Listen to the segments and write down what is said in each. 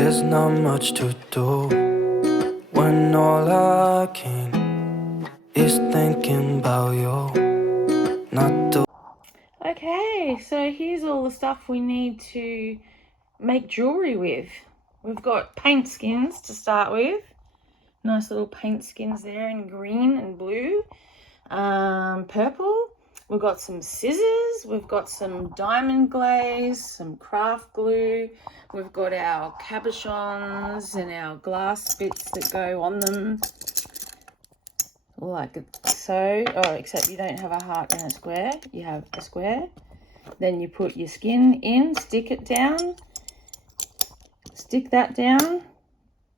There's not much to do when all I can is thinking about you. Not the Okay, so here's all the stuff we need to make jewellery with. We've got paint skins to start with. Nice little paint skins there in green and blue. Purple. We've got some scissors. We've got some diamond glaze, some craft glue. We've got our cabochons and our glass bits that go on them. Like so. Oh, except you don't have a heart and a square. You have a square. Then you put your skin in, stick it down, stick that down,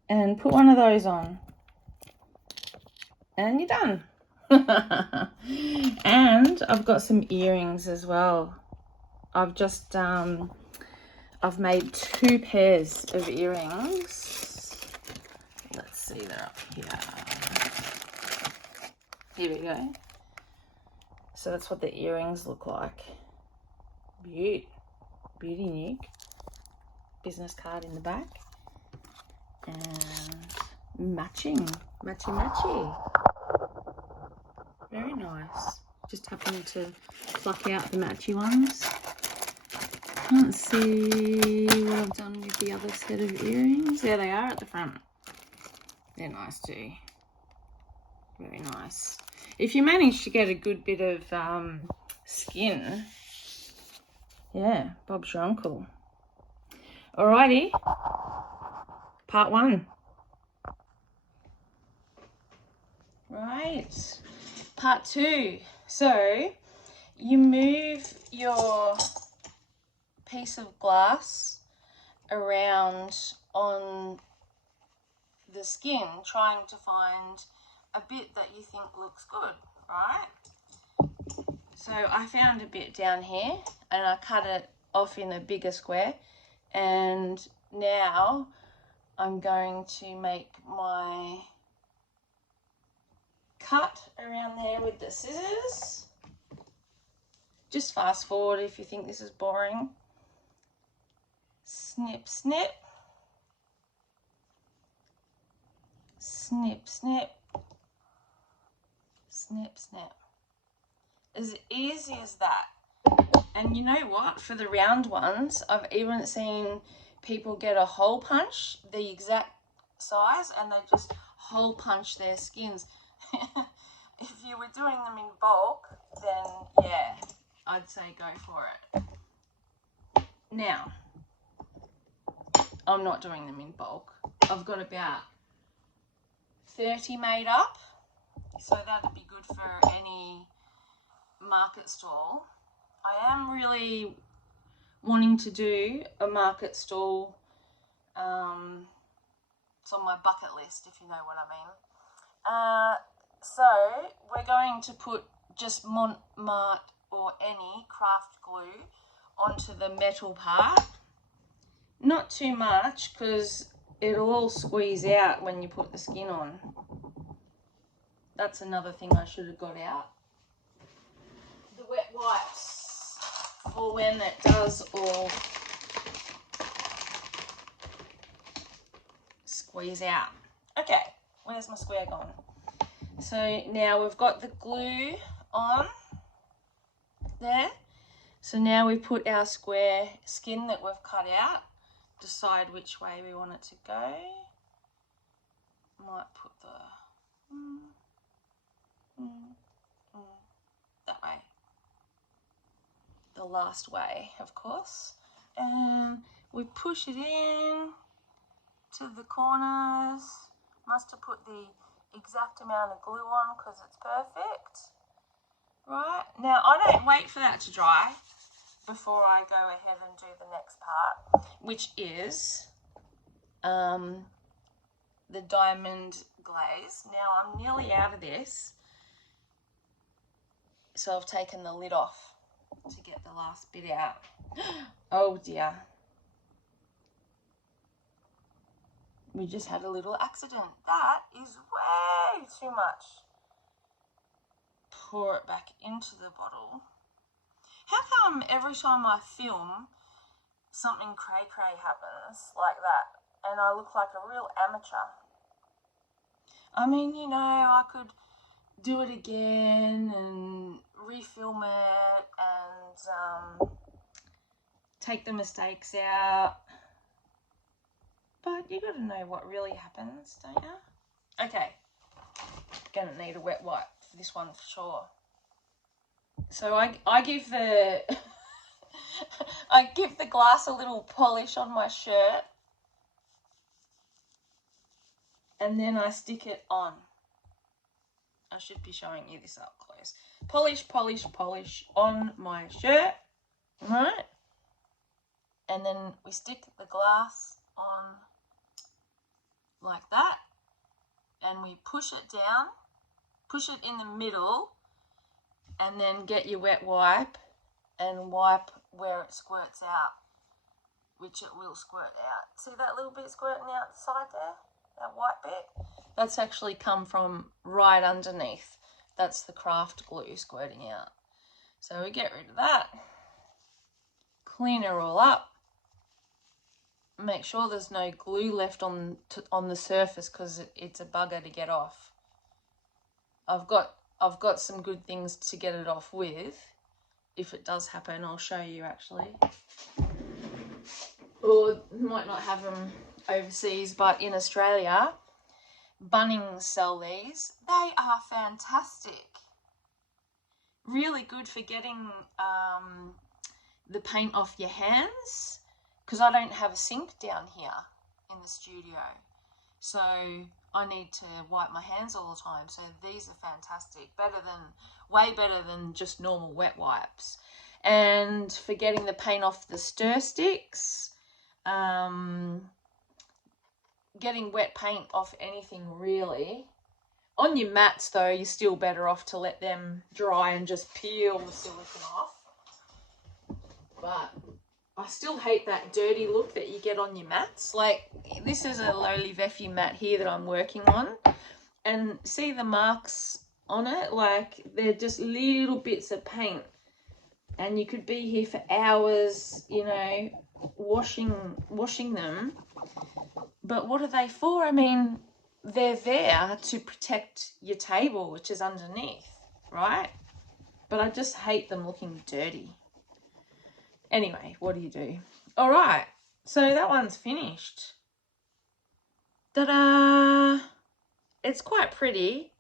and put one of those on. And you're done. And I've got some earrings as well. I've just I've made 2 pairs of earrings. Let's see, they're up here. Here we go. So that's what the earrings look like. Beauty nuke. Business card in the back. And matchy. Very nice. Just happened to pluck out the matchy ones. Can't see what I've done with the other set of earrings. There they are at the front. They're nice too. Very nice. If you manage to get a good bit of skin, yeah, Bob's your uncle. Alrighty, part 1. Right, part 2. So you move your piece of glass around on the skin, trying to find a bit that you think looks good, right? So I found a bit down here and I cut it off in a bigger square, and now I'm going to make my cut around there with the scissors. Just fast forward if you think this is boring. Snip, snip. Snip, snip. Snip, snip. As easy as that. And you know what? For the round ones, I've even seen people get a hole punch, the exact size, and they just hole punch their skins. If you were doing them in bulk, then yeah, I'd say go for it. Now, I'm not doing them in bulk. I've got about 30 made up, so that'd be good for any market stall. I am really wanting to do a market stall. It's on my bucket list, if you know what I mean. So we're going to put just Montmartre or any craft glue onto the metal part. Not too much, because it'll all squeeze out when you put the skin on. That's another thing I should have got out. The wet wipes for when it does all squeeze out. Okay, where's my square gone? So now we've got the glue on there. So now we put our square skin that we've cut out, decide which way we want it to go. Might put that way. The last way, of course. And we push it in to the corners. Must have put the exact amount of glue on because it's perfect. Right, now I don't wait for that to dry before I go ahead and do the next part, which is the diamond glaze. Now I'm nearly out of this, so I've taken the lid off to get the last bit out. Oh dear. We just had a little accident. That is way too much. Pour it back into the bottle. How come every time I film, something cray-cray happens like that? and I look like a real amateur. I mean, you know, I could do it again and refilm it and take the mistakes out. But you got to know what really happens, don't you? Okay, gonna need a wet wipe for this one for sure. So I give the I give the glass a little polish on my shirt, and then I stick it on. I should be showing you this up close. Polish, polish, polish on my shirt, right? And then we stick the glass on like that, and we push it down, push it in the middle, and then get your wet wipe and wipe where it squirts out, which it will squirt out. See that little bit squirting outside there? That white bit? That's actually come from right underneath. That's the craft glue squirting out. So we get rid of that. Clean it all up. Make sure there's no glue left on the surface because it's a bugger to get off. I've got some good things to get it off with. If it does happen, I'll show you actually. Or might not have them overseas, but in Australia, Bunnings sell these. They are fantastic. Really good for getting the paint off your hands, because I don't have a sink down here in the studio. So I need to wipe my hands all the time. So these are fantastic. Way better than just normal wet wipes. And for getting the paint off the stir sticks, getting wet paint off anything really. On your mats though, you're still better off to let them dry and just peel the silicone off. But I still hate that dirty look that you get on your mats. Like, this is a lowly Veffy mat here that I'm working on, and see the marks on it? Like, they're just little bits of paint, and you could be here for hours, you know, washing them. But what are they for? I mean, they're there to protect your table, which is underneath, right? But I just hate them looking dirty. Anyway, what do you do? All right, so that one's finished. Ta-da! It's quite pretty.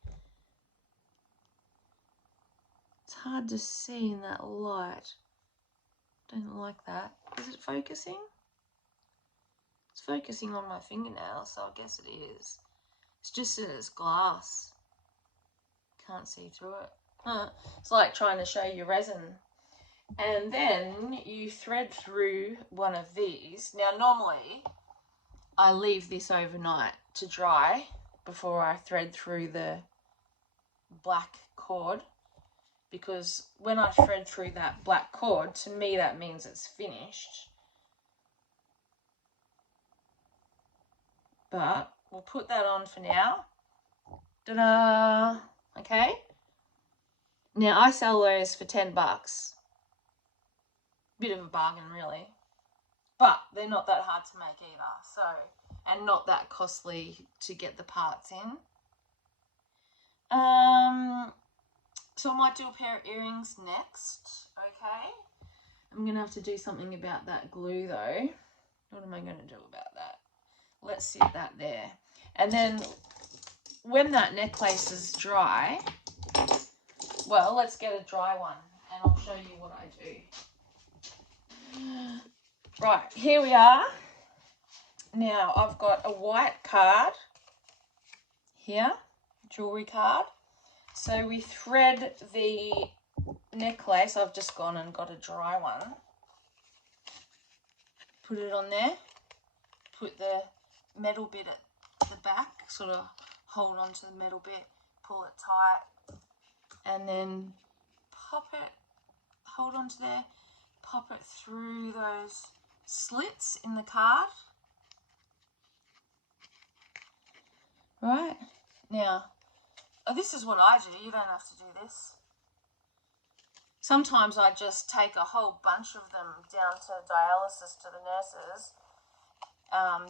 It's hard to see in that light. Don't like that. Is it focusing? It's focusing on my fingernail, so I guess it is. It's just that it's glass. Can't see through it. It's like trying to show you resin. And then you thread through one of these. Now, normally I leave this overnight to dry before I thread through the black cord, because when I thread through that black cord, to me that means it's finished. But we'll put that on for now. Ta-da! Okay. Now I sell those for $10. Bit of a bargain really, but they're not that hard to make either, so, and not that costly to get the parts in. So I might do a pair of earrings next. Okay, I'm gonna have to do something about that glue though. What am I gonna do about that? Let's sit that there, and then when that necklace is dry, well, let's get a dry one and I'll show you what I do. Right, here we are. Now I've got a white card here, jewellery card. So we thread the necklace. I've just gone and got a dry one. Put it on there. Put the metal bit at the back, sort of hold onto the metal bit, pull it tight, and then pop it, hold onto there, pop it through those slits in the card. Right, now, this is what I do. You don't have to do this. Sometimes I just take a whole bunch of them down to dialysis to the nurses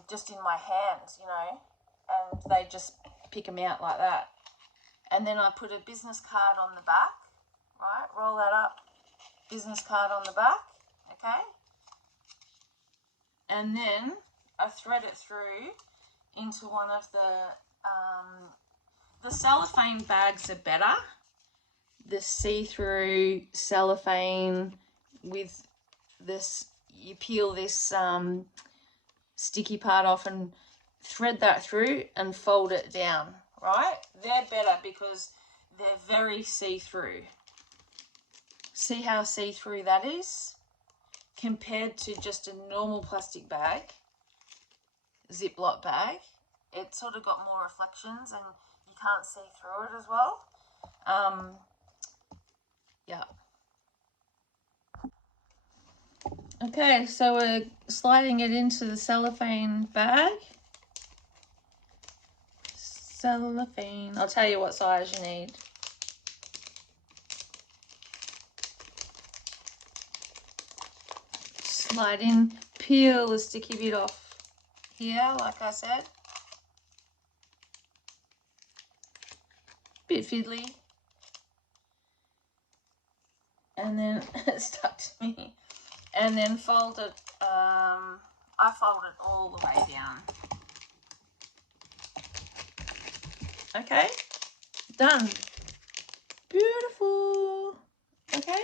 just in my hands, you know, and they just pick them out like that. And then I put a business card on the back, right? Roll that up, business card on the back, okay? And then I thread it through into one of the cellophane bags are better. The see-through cellophane with this, you peel this sticky part off and thread that through and fold it down, right? They're better because they're very see-through. See how see-through that is compared to just a normal plastic bag, Ziploc bag. It's sort of got more reflections and you can't see through it as well. Yeah. Okay, so we're sliding it into the cellophane bag. Cellophane. I'll tell you what size you need. Slide in, peel the sticky bit off here, like I said. Bit fiddly. And then it stuck to me. And then fold it, I fold it all the way down. Okay, done. Beautiful. Okay.